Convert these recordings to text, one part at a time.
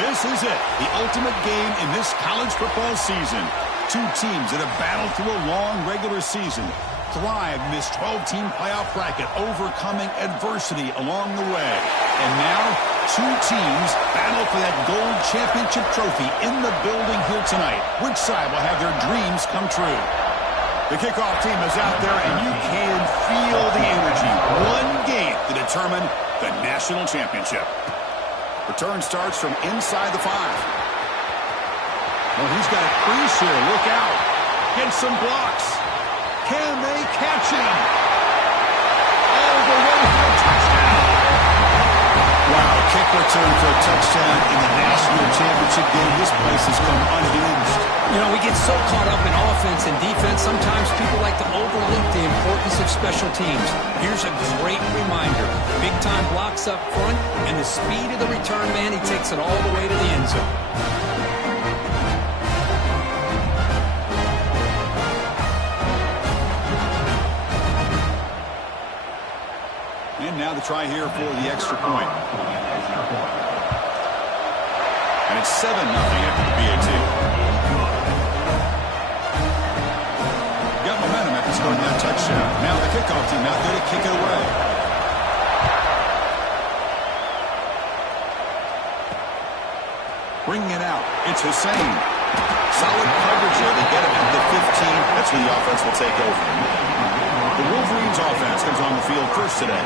This is it, the ultimate game in this college football season. Two teams that have battled through a long regular season, thrived in this 12-team playoff bracket, overcoming adversity along the way. And now, two teams battle for that gold championship trophy in the building here tonight. Which side will have their dreams come true? The kickoff team is out there, and you can feel the energy. One game to determine the national championship. Return starts from inside the 5. Well, he's got a crease here. Look out. Get some blocks. Can they catch him? All the way for a touchdown. Wow, kick return for a touchdown in the national championship game. This place has come unhinged. You know, we get so caught up in offense and defense, sometimes people like to overlook the importance of special teams. Here's a great reminder. Big-time blocks up front, and the speed of the return man, he takes it all the way to the end zone. And now the try here for the extra point. And it's 7-0 after the BAT. Got momentum after scoring that touchdown. Now the kickoff team out there to kick it away. Bringing it out. It's Hussein. Solid coverage here. They get it at the 15. That's where the offense will take over. The Wolverines offense comes on the field first today.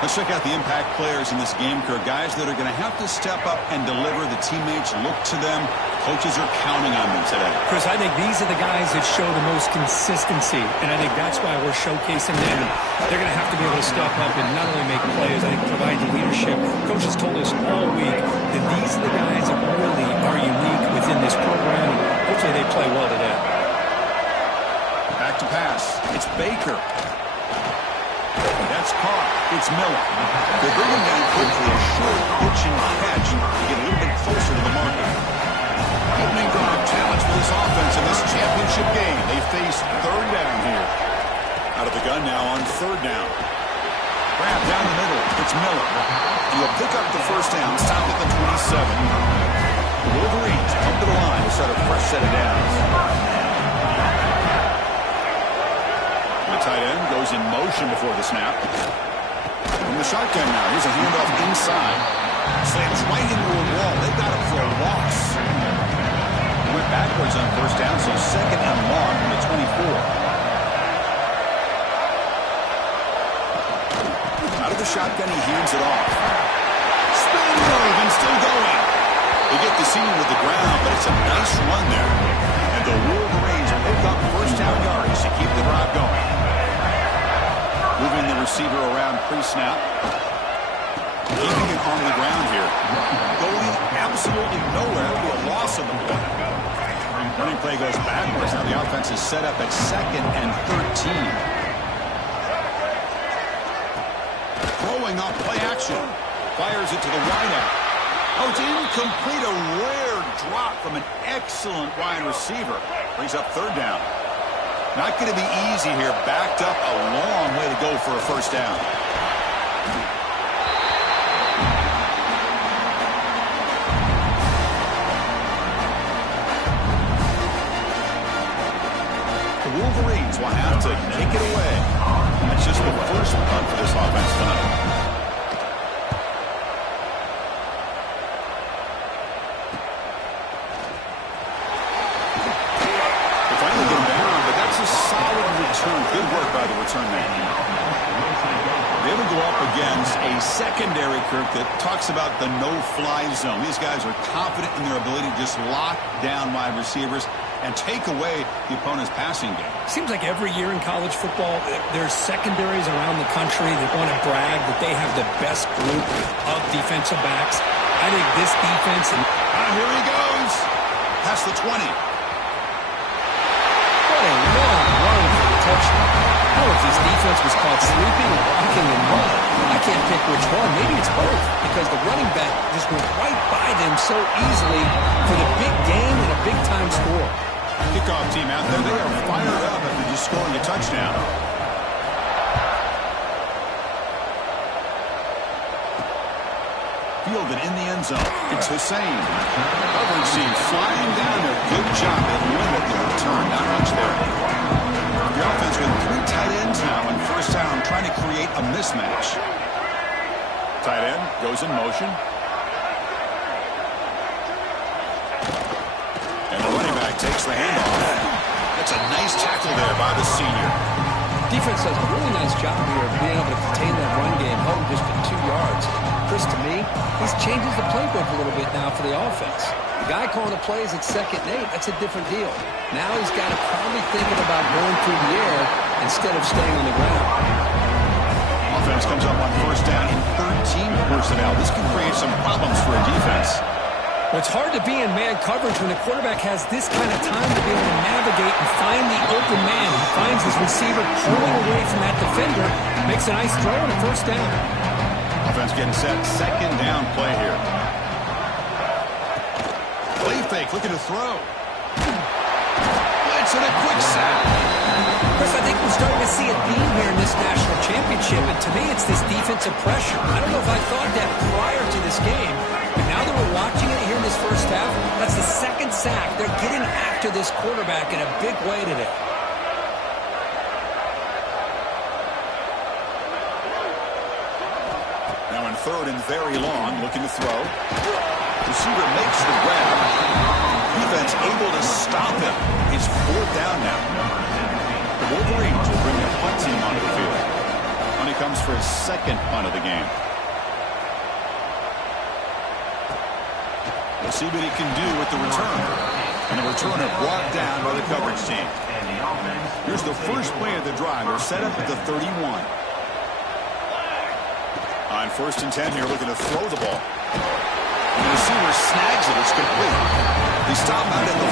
Let's check out the impact players in this game, Kirk. Guys that are going to have to step up and deliver. The teammates look to them. Coaches are counting on them today. Chris, I think these are the guys that show the most consistency, and I think that's why we're showcasing them. They're going to have to be able to step up and not only make plays, I think provide the leadership. Coaches told us all week that these are the guys that really are unique within this program, and hopefully they play well today. Back to pass. It's Baker. That's caught. It's Miller. They bring him down quickly. A short pitch and catch to get a little bit closer to the marker. Opening drive challenge for this offense in this championship game. They face third down here. Out of the gun now on third down. Grab down the middle. It's Miller. He'll pick up the first down. Stop at the 27. The Wolverines come to the line to start a fresh set of downs. The tight end goes in motion before the snap. From the shotgun now. Here's a handoff inside. Slams right into a wall. They've got him for a loss. He went backwards on first down, so second and long from the 24. Out of the shotgun, he hands it off. Spin move and still going. They get the senior to the ground, but it's a nice run there. And the Wolverines pick up first down yards to keep the drive going. Moving the receiver around pre-snap. Keeping it on the ground here. Going absolutely nowhere. It'll be a loss of the play. Running play goes backwards. Now the offense is set up at 2nd and 13. Throwing off play action. Fires it to the wideout. Oh, it's incomplete. A rare drop from an excellent wide receiver. Brings up third down. Not going to be easy here. Backed up a long way to go for a first down. The Wolverines will have to kick it away. It's just the first punt for this offense tonight. Good work by the return man. They will go up against a secondary, Kirk, that talks about the no-fly zone. These guys are confident in their ability to just lock down wide receivers and take away the opponent's passing game. Seems like every year in college football, there's secondaries around the country that want to brag that they have the best group of defensive backs. I think this defense... Here he goes. Past the 20. What a long run for the touchdown. I don't know if this defense was caught sleeping or walking in mud. I can't pick which one. Maybe it's both, because the running back just went right by them so easily for the big game and a big-time score. Kickoff team out there. They are fired up after just scoring a touchdown. field and in the end zone. It's Hussein. Coverage team flying down there. Good job. They limit the return. Not much there. The offense with 3 tight ends now on first down, trying to create a mismatch. Tight end goes in motion. And the running back takes the handoff. That's a nice tackle there by the senior. Defense does a really nice job here of being able to contain that run game, held him just to 2 yards. Chris, to me, this changes the playbook a little bit now for the offense. The guy calling the plays at 2nd and 8, that's a different deal. Now he's got to probably thinking about going through the air instead of staying on the ground. Offense comes up on first down in 13 personnel. This can create some problems for a defense. Well, it's hard to be in man coverage when the quarterback has this kind of time to be able to navigate and find the open man. He finds his receiver pulling away from that defender, makes a nice throw and a first down. Offense getting set. 2nd down play here. Play fake, looking to throw. Blitz and a quick sack. Chris, I think we're starting to see a theme here in this national championship, and to me it's this defensive pressure. I don't know if I thought that prior to this game, but now that we're watching it here in this first half, that's the 2nd sack. They're getting after this quarterback in a big way today. Now in 3rd and very long, looking to throw. Receiver makes the grab. Defense able to stop him. It's 4th down now. The Wolverines will bring the punt team onto the field. When he comes for his 2nd punt of the game. We'll see what he can do with the return. And the returner brought down by the coverage team. Here's the first play of the drive. They're set up at the 31. On 1st and 10 here, looking to throw the ball. And the receiver snags it. It's complete. They stop out at the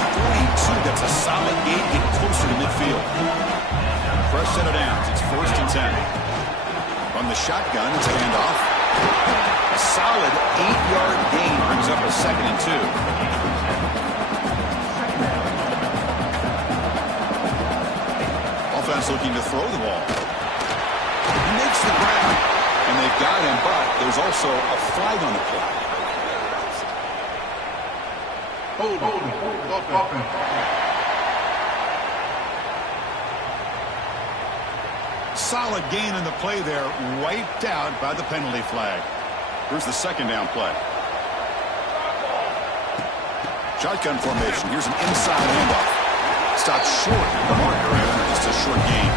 42. That's a solid gain, getting closer to midfield. Fresh set of downs. It's 1st and 10. From the shotgun, it's a handoff. A solid 8-yard gain brings up a 2nd and 2. Offense looking to throw the ball. He makes the grab. And they've got him, but there's also a flag on the play. Solid gain in the play there, wiped out by the penalty flag. Here's the 2nd down play. Shotgun formation. Here's an inside handoff. Stopped short of the marker after just a short gain.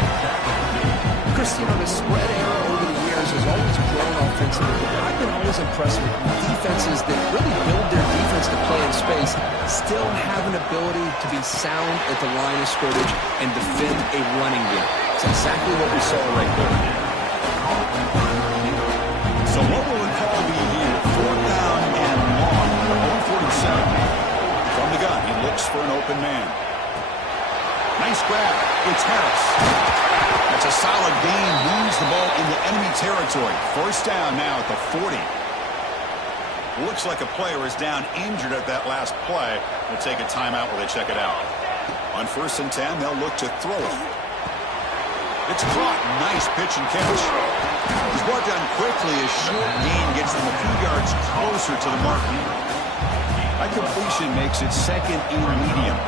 Chris, you know, the spread era over the years has always grown offensively. But I've been always impressed with defenses that really build their defense to play in space, still have an ability to be sound at the line of scrimmage and defend a running game. It's exactly what we saw right there. So what will the call be here? 4th down and long. The home 47. From the gun, he looks for an open man. Nice grab. It's Harris. That's a solid gain. Moves the ball into enemy territory. 1st down now at the 40. Looks like a player is down injured at that last play. They'll take a timeout while they check it out. On 1st and 10, they'll look to throw it. It's caught. Nice pitch and catch. He's brought down quickly. A short gain gets them a few yards closer to the mark. That completion makes it 2nd and medium.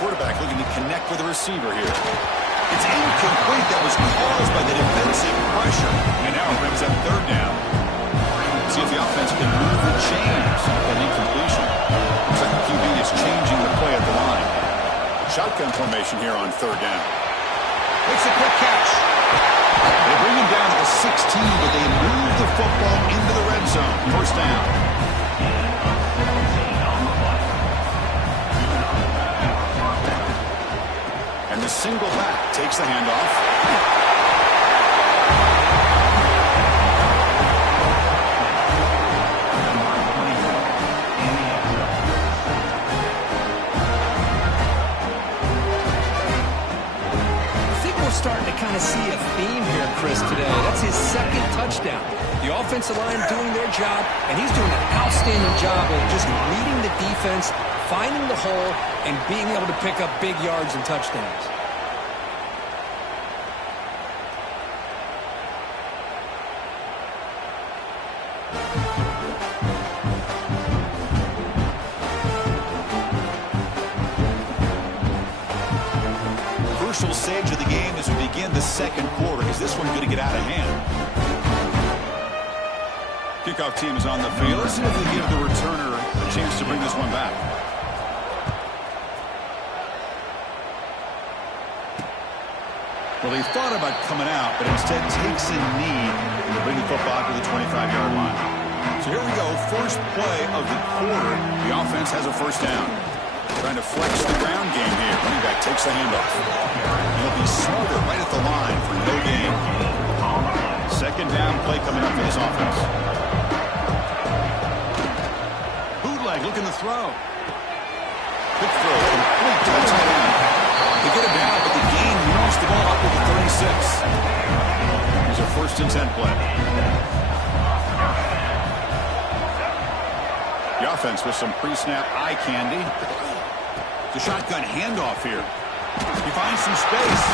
Quarterback looking to connect with the receiver here. It's incomplete. That was caused by the defensive pressure. And now it brings up 3rd down. See if the offense can move the chains with an incompletion. Looks like the QB is changing the play at the line. Shotgun formation here on 3rd down. Makes a quick catch. They bring him down to the 16, but they move the football into the red zone. 1st down. And the single back takes the handoff. Starting to kind of see a theme here, Chris, today. That's his 2nd touchdown. The offensive line doing their job, and he's doing an outstanding job of just reading the defense, finding the hole, and being able to pick up big yards and touchdowns. crucial stage of the game as we begin the second quarter. Is this one going to get out of hand? Kickoff team is on the field. Let's see if they give the returner a chance to bring this one back. Well, he thought about coming out, but instead takes a knee to bring the football to the 25-yard line. So here we go, first play of the quarter. The offense has a first down. Trying to flex the ground game here. Running back takes the handoff. He'll be smarter right at the line for no gain. Second down play coming up for this offense. Bootleg looking to throw. Quick throw, complete to the tight end. They get it down, but the gain moves the ball up to the 36. Here's a 1st and 10 play. The offense with some pre-snap eye candy. The shotgun handoff here. He finds some space.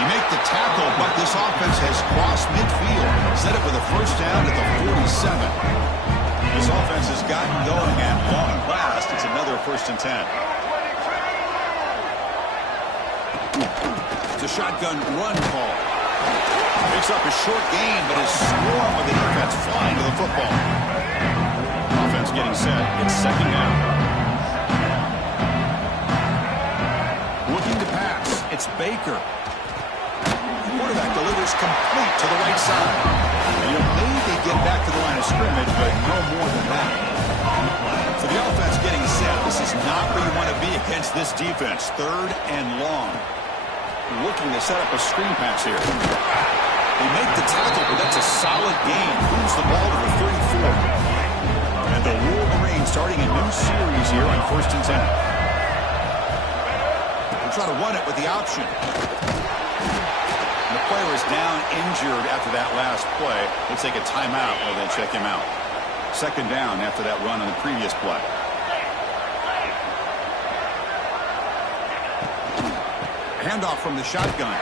He makes the tackle, but this offense has crossed midfield. Set it with a first down at the 47. This offense has gotten going, and long last, it's another 1st and 10. It's a shotgun run call. Picks up a short gain, but his swarm of the defense flying to the football. Offense getting set. It's second down. Looking to pass. It's Baker. The quarterback delivers complete to the right side. And he'll maybe get back to the line of scrimmage, but no more than that. So the offense getting set. This is not where you want to be against this defense. 3rd and long. Looking to set up a screen pass here. They make the tackle, but that's a solid gain. Moves the ball to the 34. And the Wolverines starting a new series here on 1st and 10. They'll try to run it with the option. And the player is down injured after that last play. They'll take a timeout while they check him out. Second down after that run on the previous play. Handoff from the shotgun.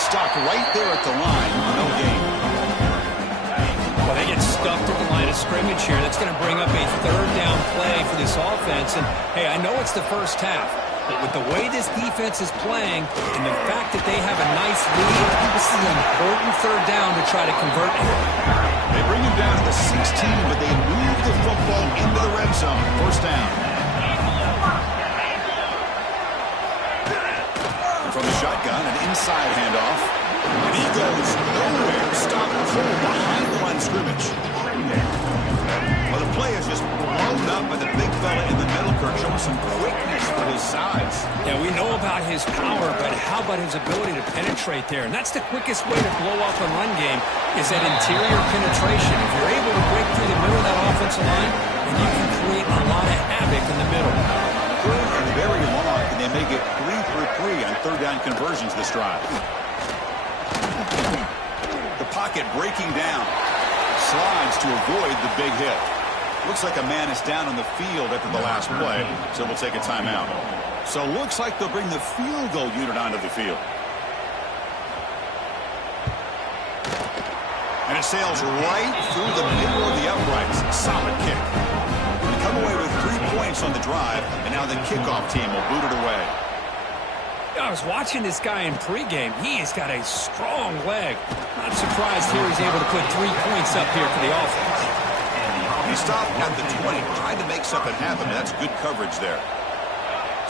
Stopped right there at the line. No gain. Well, they get stuffed at the line of scrimmage here. That's going to bring up a 3rd down play for this offense. And, hey, I know it's the first half, but with the way this defense is playing and the fact that they have a nice lead, this is an important 3rd down to try to convert here. They bring him down to the 16, but they move the football into the red zone. First down. From the shotgun, an inside handoff. And he goes nowhere. Stop cold behind the line of scrimmage. Well, the play is just blown up by the big fella in the middle. Kirk showing some quickness for his size. Yeah, we know about his power, but how about his ability to penetrate there? And that's the quickest way to blow up a run game is that interior penetration. If you're able to break through the middle of that offensive line, then you can create a lot of havoc in the middle. Good and very long, and they make it 3 for 3 on 3rd down conversions this drive. The pocket breaking down. Slides to avoid the big hit. Looks like a man is down on the field after the last play, so we'll take a timeout. So looks like they'll bring the field goal unit onto the field. And it sails right through the middle of the uprights. Solid kick. We come away with 3 points on the drive, and now the kickoff team will boot it away. I was watching this guy in pregame. He's got a strong leg. Not surprised here he's able to put 3 points up here for the offense. He stopped at the 20, tried to make something happen. That's good coverage there.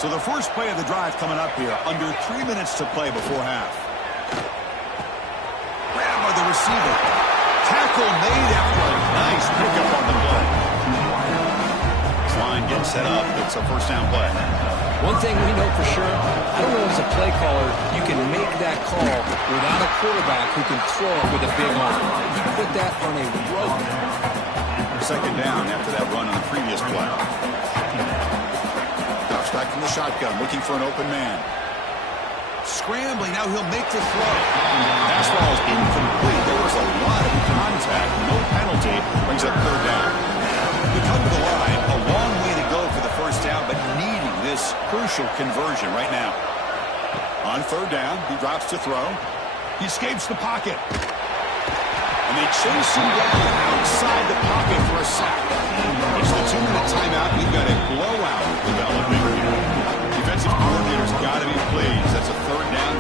So the first play of the drive coming up here, under 3 minutes to play before half. Grab by the receiver. Tackle made after a nice pickup on the play. This line gets set up. It's a first down play. One thing we know for sure, I don't know as a play caller, you can make that call without a quarterback who can throw it with a big arm. He put that on a rope. Second down after that run on the previous play. Drops back from the shotgun, looking for an open man. Scrambling, now he'll make the throw. Pass ball is incomplete. There was a lot of contact, no penalty. Brings up 3rd down. We come to the line, a long way to go for the first down, but needing this crucial conversion right now. On 3rd down, he drops to throw. He escapes the pocket. And they chase him down outside the pocket for a sack. It's the 2-minute timeout. We've got a blowout developing here. Defensive coordinator's got to be pleased. That's a 3rd down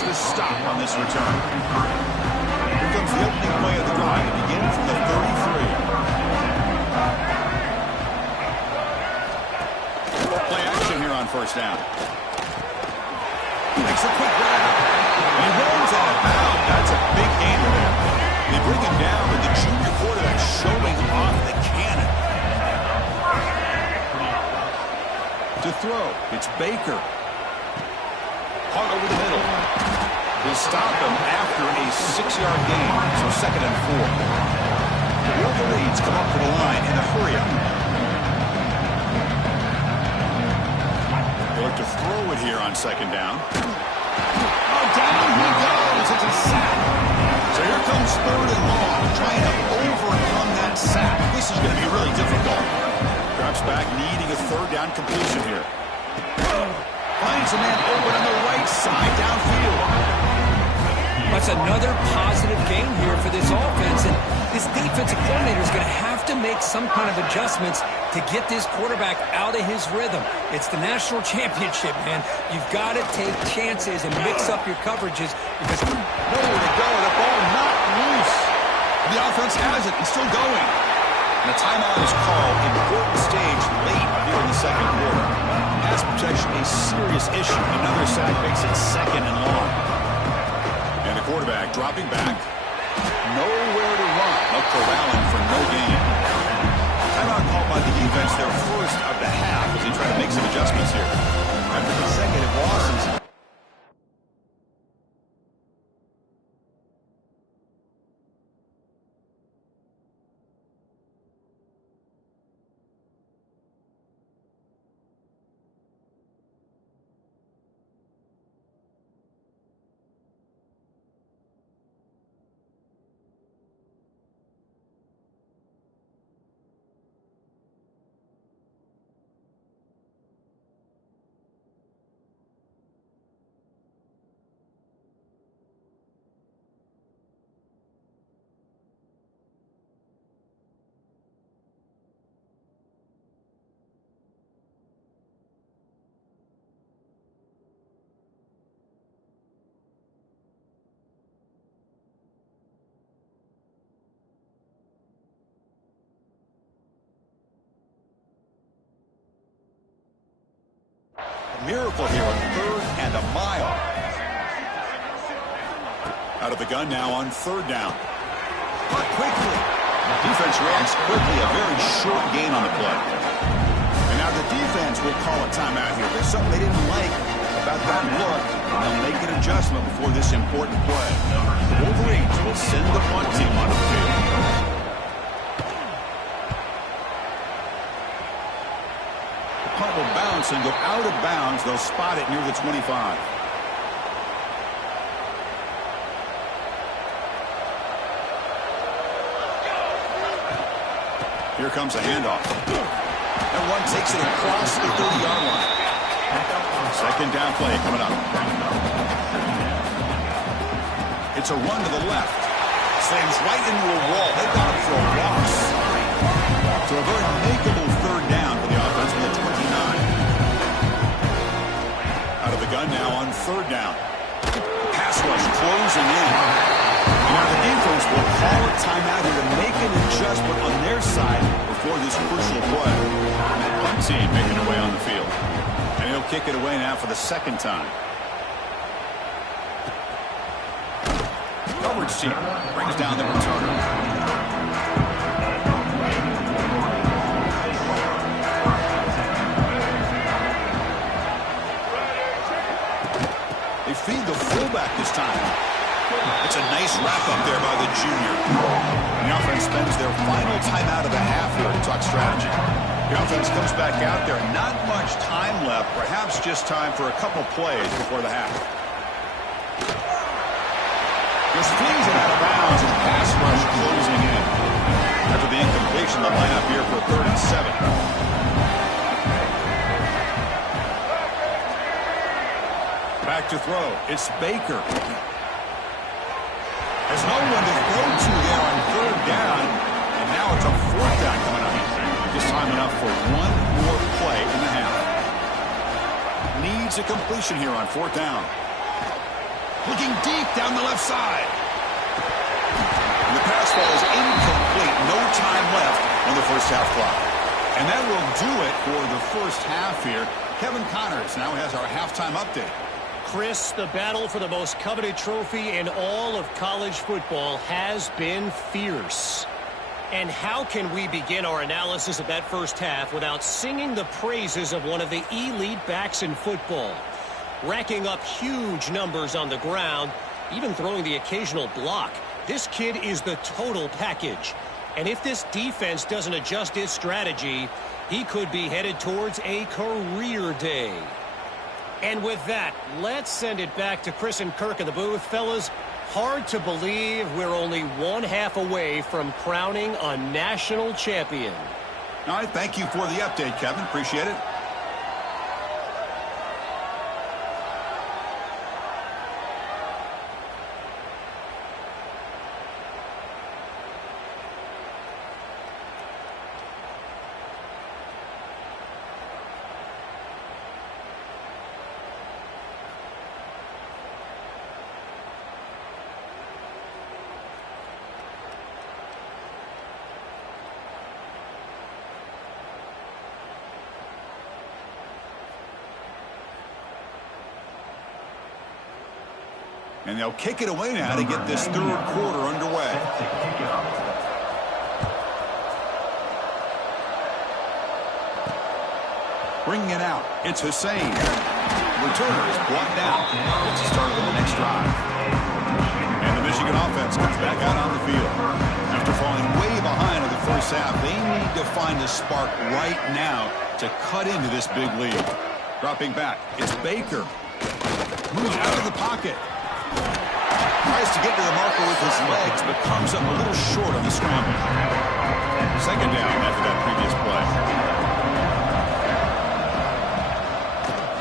gets the stop on this return. Here comes the opening play of the drive. It begins from the 33. Play action here on first down. Makes a quick grab. He runs out of bounds. That's a big gainer there. They bring him down with the junior quarterback showing off the cannon. To throw, it's Baker. Caught over the middle. They stop him after a 6-yard gain, so 2nd and 4. The Wolverines come up to the line in a hurry-up. They look to throw it here on 2nd down. Oh, down he goes. It's a sack. So here comes 3rd and long, trying to overcome that sack. This is going to be really difficult. Drops back, needing a 3rd down completion here. Finds a man open on the right side, downfield. That's another positive game here for this offense, and this defensive coordinator is going to have to make some kind of adjustments to get this quarterback out of his rhythm. It's the national championship, man. You've got to take chances and mix up your coverages because nowhere to go. The ball not loose. The offense has it. It's still going. And a timeout is called. Important stage late here in the 2nd quarter. Pass protection a serious issue. Another sack makes it 2nd and long. And the quarterback dropping back. Nowhere to run. No corralling for no gain. Timeout called by the defense, their first of the half, as they try to make some adjustments here. After consecutive losses. Miracle here on 3rd and a mile. Out of the gun now on 3rd down. But quickly. Defense reacts quickly. A very short gain on the play. And now the defense will call a timeout here. There's something they didn't like about that look. And they'll make an adjustment before this important play. The Wolverines will send the punt team onto the field. Punt will bounce and go out of bounds. They'll spot it near the 25. Here comes a handoff. And one takes it across the 30-yard line. 2nd down play coming up. It's a run to the left. Slams right into a wall. They got him for a loss. So a very makeable 3rd down for the offense with a 29. Out of the gun now on 3rd down. Pass rush closing in. And now the defense will call a timeout here to make an adjustment on their side before this crucial play. And the punt team making their way on the field. And he'll kick it away now for the 2nd time. Coverage team brings down the returner. They feed the fullback this time. It's a nice wrap-up there by the junior. The offense spends their final timeout of the half here to talk strategy. The offense comes back out there. Not much time left. Perhaps just time for a couple plays before the half. Just flings it out of bounds and pass rush closing in. After the incompletion, the lineup here for 3rd and 7. Back to throw. It's Baker. There's no one to throw to there on 3rd down. And now it's a 4th down coming up. Just time enough for one more play in the half. Needs a completion here on 4th down. Looking deep down the left side. And the pass falls incomplete. No time left on the first half clock. And that will do it for the first half here. Kevin Connors now has our halftime update. Chris, the battle for the most coveted trophy in all of college football has been fierce. And how can we begin our analysis of that first half without singing the praises of one of the elite backs in football? Racking up huge numbers on the ground, even throwing the occasional block. This kid is the total package. And if this defense doesn't adjust its strategy, he could be headed towards a career day. And with that, let's send it back to Chris and Kirk in the booth. Fellas, hard to believe we're only one half away from crowning a national champion. All right, thank you for the update, Kevin. Appreciate it. And they'll kick it away now to get this third quarter underway. Bringing it out, it's Hussein. Returner is brought down. It's the start of the next drive. And the Michigan offense comes back out on the field. After falling way behind in the first half, they need to find a spark right now to cut into this big lead. Dropping back, it's Baker. Moves out of the pocket. Tries to get to the marker with his legs, but comes up a little short on the scramble. Second down after that previous play.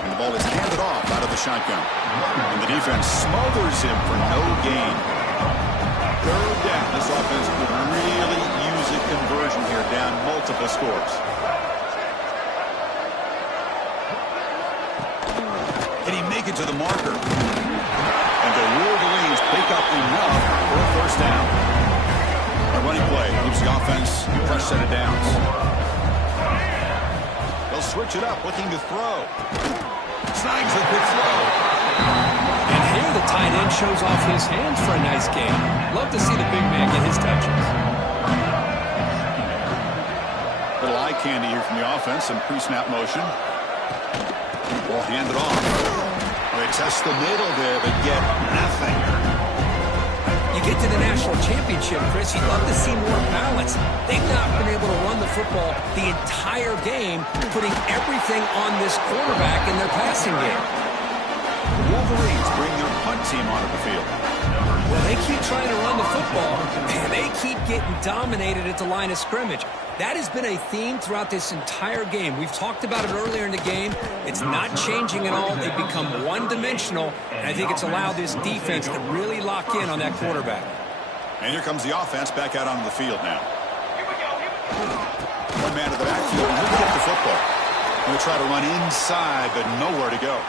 And the ball is handed off out of the shotgun. And the defense smothers him for no gain. Third down. This offense could really use a conversion here, down multiple scores. Can he make it to the marker? And the Wolverines pick up enough for a first down. A running play moves the offense a fresh set of downs. They'll switch it up, looking to throw. Snags a good throw. And here the tight end shows off his hands for a nice game. Love to see the big man get his touches. Little eye candy here from the offense, some pre-snap motion. Ball handed off. They test the middle there, but get nothing. You get to the national championship, Chris, you'd love to see more balance. They've not been able to run the football the entire game, putting everything on this quarterback in their passing game. The Wolverines bring their punt team onto the field. Well, they keep trying to run the football, and they keep getting dominated at the line of scrimmage. That has been a theme throughout this entire game. We've talked about it earlier in the game. It's not changing at all. They've become one-dimensional, and I think it's allowed this defense to really lock in on that quarterback. And here comes the offense back out onto the field now. One man to the backfield, and he'll get the football. Going to try to run inside, but nowhere to go.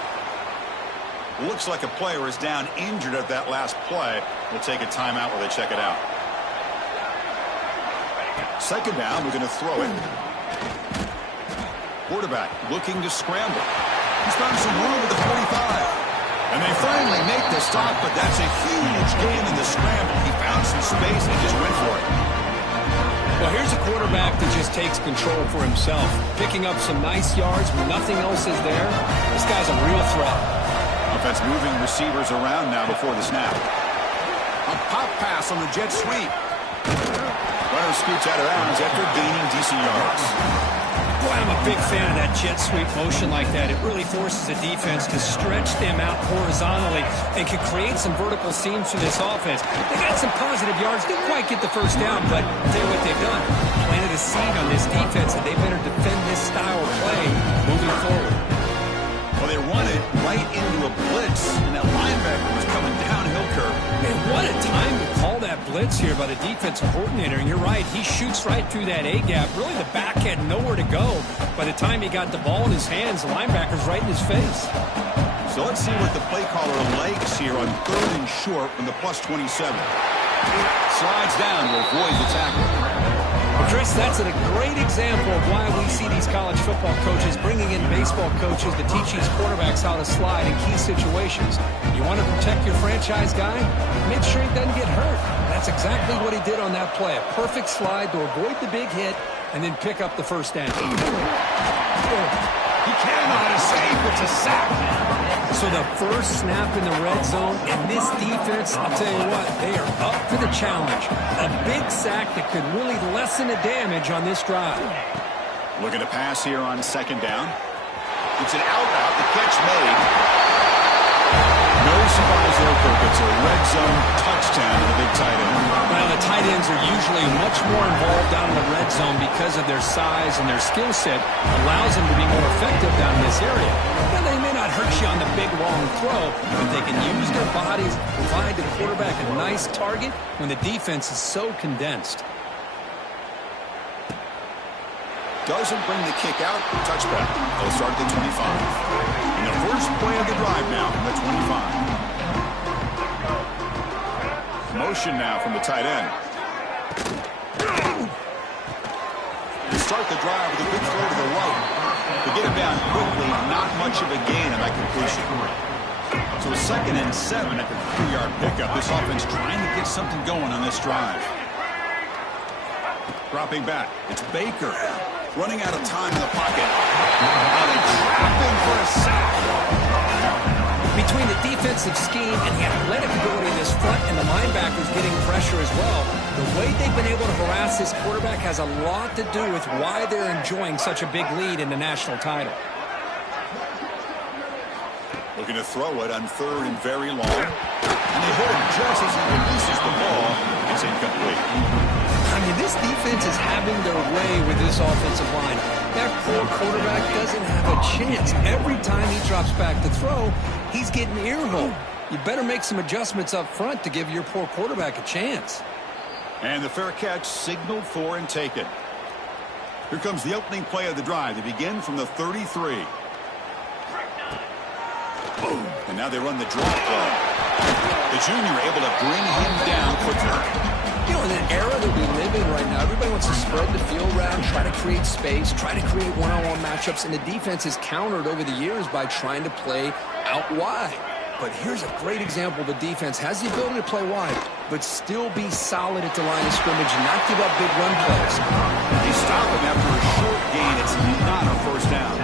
Looks like a player is down injured at that last play. We'll take a timeout while they check it out. Second down, we're going to throw it. Quarterback looking to scramble. He's found some room at the 45. And they finally make the stop, but that's a huge gain in the scramble. He found some space and just went for it. Well, here's a quarterback that just takes control for himself. Picking up some nice yards when nothing else is there. This guy's a real threat. Offense moving receivers around now before the snap. A pop pass on the jet sweep. Runner scoots out of bounds after gaining decent yards. Boy, I'm a big fan of that jet sweep motion like that. It really forces the defense to stretch them out horizontally and can create some vertical seams for this offense. They got some positive yards. Didn't quite get the first down, but I'll tell you what they've done. Planted a seed on this defense, and they better defend this style of play moving forward. Well, they run it right into a blitz, and that linebacker was coming downhill, Kirk. Man, what a time to call that blitz here by the defensive coordinator. And you're right, he shoots right through that A-gap. Really, the back had nowhere to go. By the time he got the ball in his hands, the linebacker's right in his face. So let's see what the play caller likes here on 3rd and short from the +27. Slides down to avoid the tackle. Well, Chris, that's a great example of why we see these college football coaches bringing in baseball coaches to teach these quarterbacks how to slide in key situations. You want to protect your franchise guy? Make sure he doesn't get hurt. That's exactly what he did on that play. A perfect slide to avoid the big hit and then pick up the first down. He cannot escape. It's a sack. So the first snap in the red zone, and this defense, I'll tell you what, they are up for the challenge. A big sack that could really lessen the damage on this drive. Looking to pass here on 2nd down. It's an out route. The catch made. No surprise there, Kirk. It's a red zone touchdown to the big tight end. Well, the tight ends are usually much more involved down in the red zone because of their size and their skill set. Allows them to be more effective down in this area. Now, they may not hurt you on the big, long throw, but they can use their bodies to provide the quarterback a nice target when the defense is so condensed. Doesn't bring the kick out. Touchback. They'll start at the 25. And the first play of the drive now from the 25. Motion now from the tight end. They start the drive with a good throw to the right. To get him down quickly, not much of a gain on that completion. So a 2nd and 7 at the 3-yard pickup. This offense trying to get something going on this drive. Dropping back. It's Baker. Running out of time in the pocket. Now they trap him for a sack. Between the defensive scheme and the athletic ability of this front and the linebackers getting pressure as well, the way they've been able to harass this quarterback has a lot to do with why they're enjoying such a big lead in the national title. Looking to throw it on 3rd and very long. And they hit him just as he releases the ball. It's incomplete. I mean, this defense is having their way with this offensive line. That poor quarterback doesn't have a chance. Every time he drops back to throw, he's getting earholed. You better make some adjustments up front to give your poor quarterback a chance. And the fair catch signaled for and taken. Here comes the opening play of the drive. They begin from the 33. And now they run the draw play. The junior able to bring him down quickly. You know, in an era that we live in right now, everybody wants to spread the field around, try to create space, try to create one-on-one matchups, and the defense has countered over the years by trying to play out wide. But here's a great example. The defense has the ability to play wide, but still be solid at the line of scrimmage and not give up big run plays. They stop him after a short gain. It's not a first down.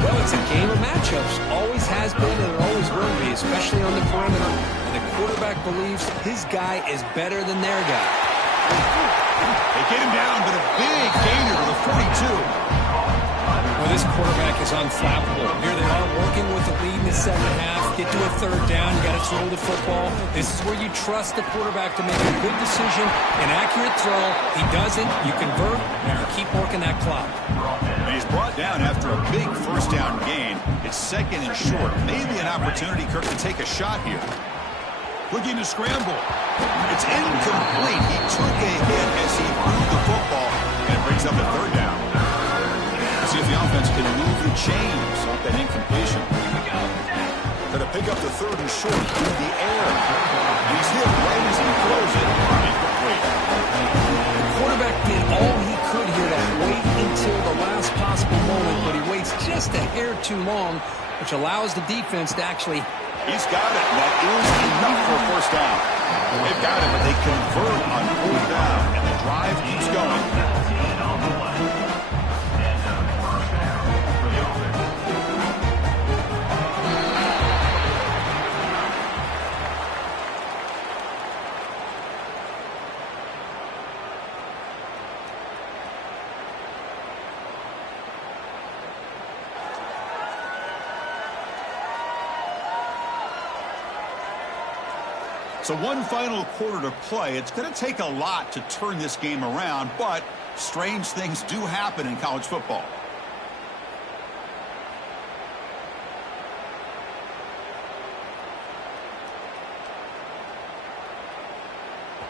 Well, it's a game of matchups. Always has been and it always will be, especially on the perimeter. And the quarterback believes his guy is better than their guy. They get him down, but a big gainer to the 42. Well, this quarterback is unflappable. Here they are working with the lead in the 2nd half. Get to a 3rd down. You got to throw the football. This is where you trust the quarterback to make a good decision, an accurate throw. He doesn't. You convert, and you keep working that clock. And he's brought down after a big first down gain. It's 2nd and short. Maybe an opportunity, Kirk, to take a shot here. Looking to scramble. It's incomplete. He took a hit as he threw the football, and it brings up a 3rd down. See if the offense can move the chains off that incompletion. Going to pick up the 3rd and short through the air. He's hit right as he throws it. Incomplete. The quarterback did all he could here to wait until the last possible moment, but he waits just a hair too long, which allows the defense to actually... He's got it. That is enough for a first down. They've got it, but they convert on 4th down, and the drive keeps going. So one final quarter to play. It's going to take a lot to turn this game around, but strange things do happen in college football.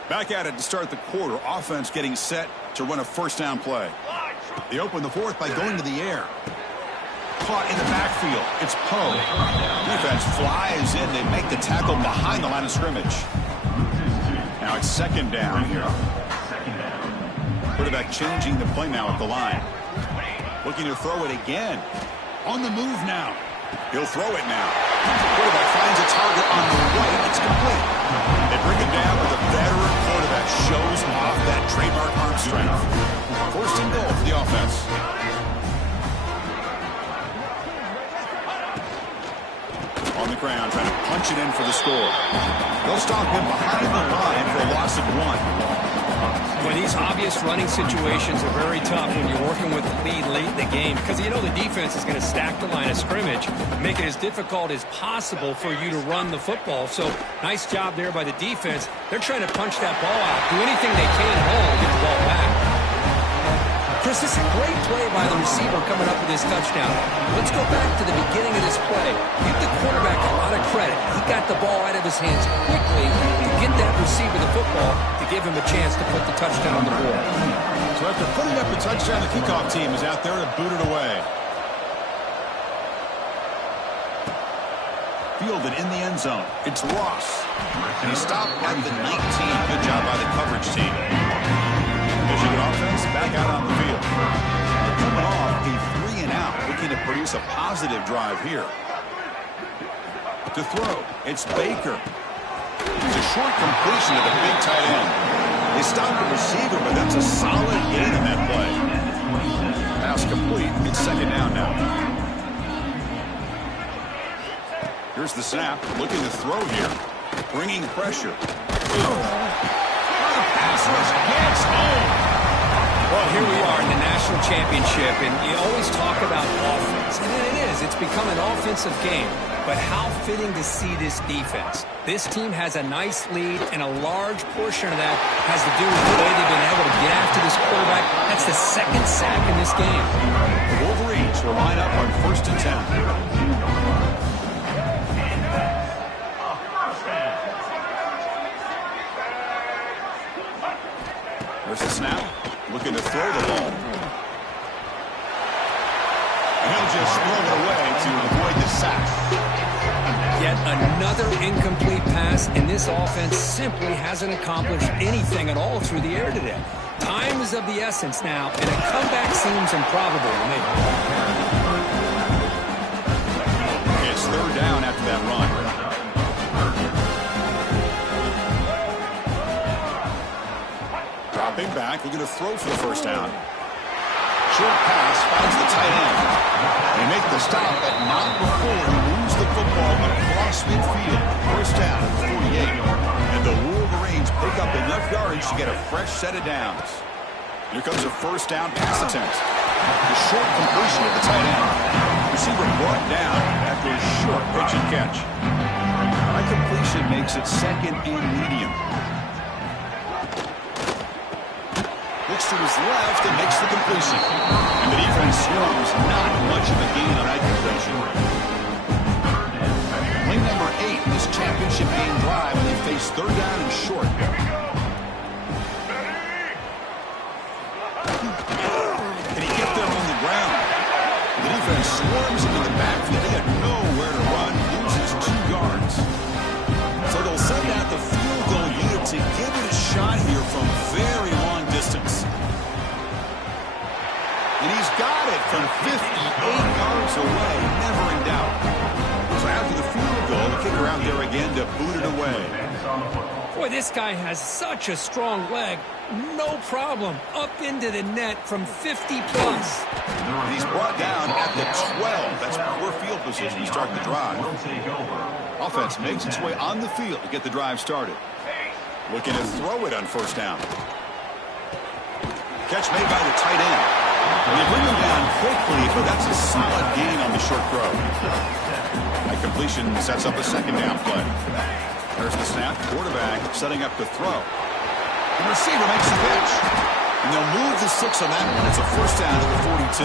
Back at it to start the quarter. Offense getting set to run a first down play. They open the fourth by going to the air. Caught in the backfield. It's Poe. Defense flies in. They make the tackle behind the line of scrimmage. Now it's second down here. Quarterback changing the play now at the line. Looking to throw it again. On the move now. He'll throw it now. Quarterback finds a target on the right. It's complete. They bring him down with a veteran quarterback. Shows off that trademark arm strength. First and goal for the offense. On the ground, trying to punch it in for the score. They'll stop him behind the line for a loss of 1. Well, these obvious running situations are very tough when you're working with the lead late in the game because you know the defense is going to stack the line of scrimmage, make it as difficult as possible for you to run the football. So, nice job there by the defense. They're trying to punch that ball out, do anything they can at all to get the ball back. Chris, this is a great play by the receiver coming up with his touchdown. Let's go back to the beginning of this play. Give the quarterback a lot of credit. He got the ball out of his hands quickly to get that receiver the football to give him a chance to put the touchdown on the board. So after putting up the touchdown, the kickoff team is out there to boot it away. Fielded in the end zone. It's Ross. And he stopped at the 19. Good job by the coverage team. Michigan offense back out on the field. They're coming off a 3-and-out, looking to produce a positive drive here. To throw, it's Baker. It's a short completion to the big tight end. They stop the receiver, but that's a solid gain in that play. Pass complete. It's second down now. Here's the snap. Looking to throw here. Bringing pressure. Pass rush gets home. Well, here we are in the national championship, and you always talk about offense. And it is. It's become an offensive game. But how fitting to see this defense. This team has a nice lead, and a large portion of that has to do with the way they've been able to get after this quarterback. That's the second sack in this game. The Wolverines will line up on 1st and 10. There's the snap. Looking to throw the ball. And he'll just throw it away to avoid the sack. Yet another incomplete pass, and this offense simply hasn't accomplished anything at all through the air today. Time is of the essence now, and a comeback seems improbable to me. It's third down after that run. Dropping back, looking to throw for the first down. Short pass finds the tight end. They make the stop, but not before he moves the football across midfield. First down at 48. And the Wolverines pick up enough yardage to get a fresh set of downs. Here comes a first down pass attempt. The short completion of the tight end. Receiver brought down after a short pitch and catch. That completion makes it second and medium. Looks to his left and makes the completion. And the defense swarms not much of a gain on that completion. Play number 8 in this championship game drive when they face third down and short. Can he get there on the ground? The defense swarms into the backfield. They got nowhere to run. Loses 2 yards. So they'll send out the field goal unit to give it a shot here from very long distance. And he's got it from 58 yards away. Never in doubt. So after the field goal, the kicker out there again to boot it away. Boy, this guy has such a strong leg. No problem. Up into the net from 50 plus. And he's brought down at the 12. That's poor field position to start the drive. Offense makes its way on the field to get the drive started. Looking to throw it on first down. Catch made by the tight end. They bring him down quickly, but that's a solid gain on the short throw. That completion sets up a second down play. There's the snap. Quarterback setting up to throw. The receiver makes the pitch. And they'll move the 6 on that one. It's a first down at the 42.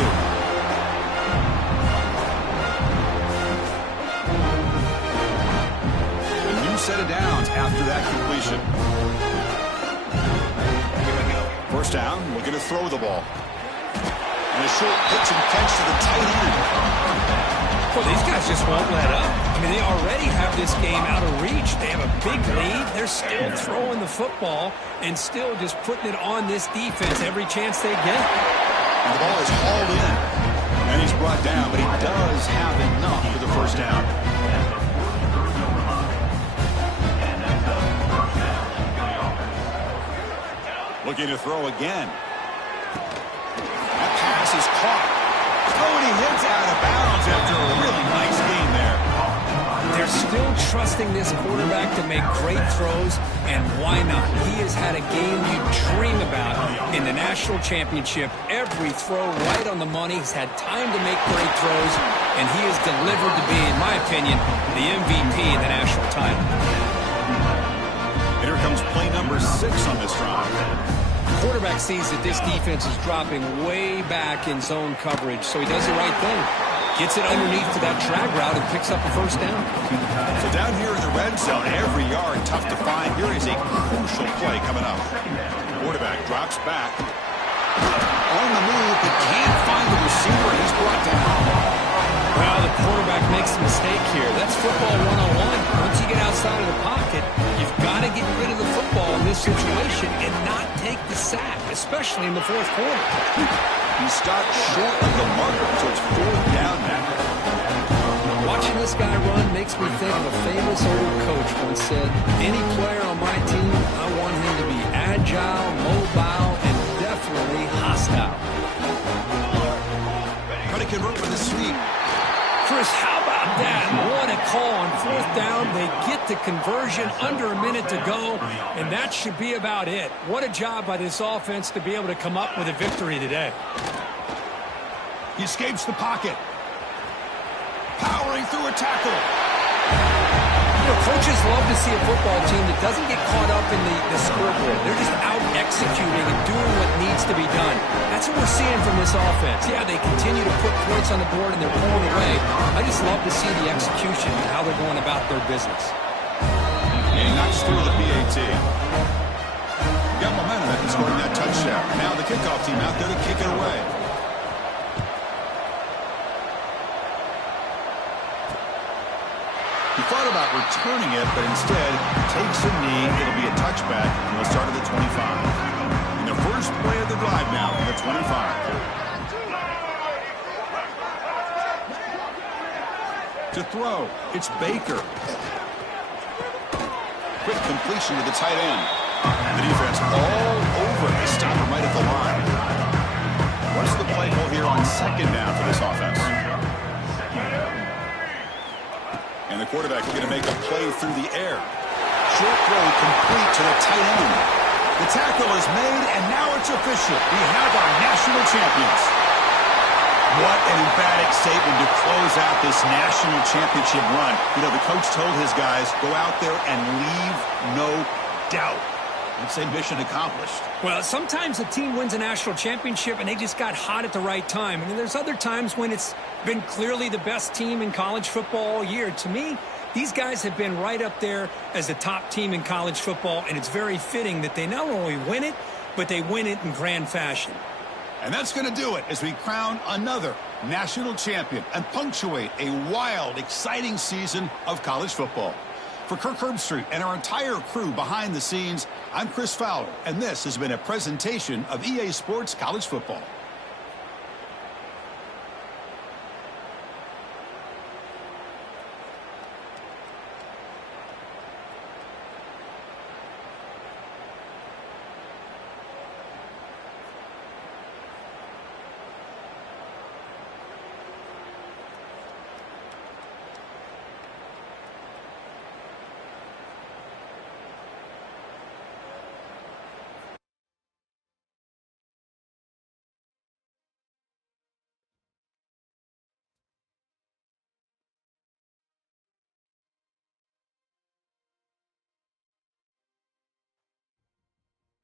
A new set of downs after that completion. First down, looking to throw the ball. And a short pitch and catch to the tight end. Well, these guys just won't let up. I mean, they already have this game out of reach. They have a big lead. They're still throwing the football and still just putting it on this defense every chance they get. And the ball is hauled in. And he's brought down, but he does have enough for the first down. Looking to throw again. That pass is caught. Oh, and he hits out of bounds after a really nice game there. They're still trusting this quarterback to make great throws, and why not? He has had a game you dream about in the national championship. Every throw right on the money. He's had time to make great throws, and he has delivered to be, in my opinion, the MVP in the national title. And here comes play number 6 on this drive. The quarterback sees that this defense is dropping way back in zone coverage, so he does the right thing. Gets it underneath to that drag route and picks up the first down. So down here in the red zone, every yard tough to find. Here is a crucial play coming up. Quarterback drops back. On the move, but can't find the receiver. He's brought down. Well, the quarterback makes a mistake here. That's football 101. Once you get outside of the pocket, you've got to get rid of the football in this situation and not take the sack, especially in the fourth quarter. He stopped short of the marker, so it's 4th down now. Watching this guy run makes me think of a famous old coach once said, any player on my team, I want him to be agile, mobile, and definitely hostile. Trying to convert with a sweep. Chris, how about that? What a call on 4th down. They get the conversion under a minute to go, and that should be about it. What a job by this offense to be able to come up with a victory today. He escapes the pocket. Powering through a tackle. You know, coaches love to see a football team that doesn't get caught up in the scoreboard. They're just out executing and doing what needs to be done. That's what we're seeing from this offense. Yeah, they continue to put points on the board and they're pulling away. I just love to see the execution and how they're going about their business. And he knocks through the PAT. Got momentum after scoring that touchdown. Now the kickoff team out there to kick it away. He thought about returning it, but instead takes a knee. It'll be a touchback, and we'll start at the 25. And the first play of the drive now from the 25. To throw, it's Baker. Quick completion to the tight end. And the defense all over it. They stop him right at the line. What's the play call here on 2nd down for this offense? And the quarterback is going to make a play through the air. Short throw complete to the tight end. The tackle is made, and now it's official. We have our national champions. What an emphatic statement to close out this national championship run. You know, the coach told his guys, go out there and leave no doubt. Let's say mission accomplished. Well, sometimes a team wins a national championship and they just got hot at the right time. And then there's other times when it's been clearly the best team in college football all year. To me, these guys have been right up there as the top team in college football, and it's very fitting that they not only win it, but they win it in grand fashion. And that's going to do it as we crown another national champion and punctuate a wild, exciting season of college football. For Kirk Herbstreit and our entire crew behind the scenes, I'm Chris Fowler, and this has been a presentation of EA Sports College Football.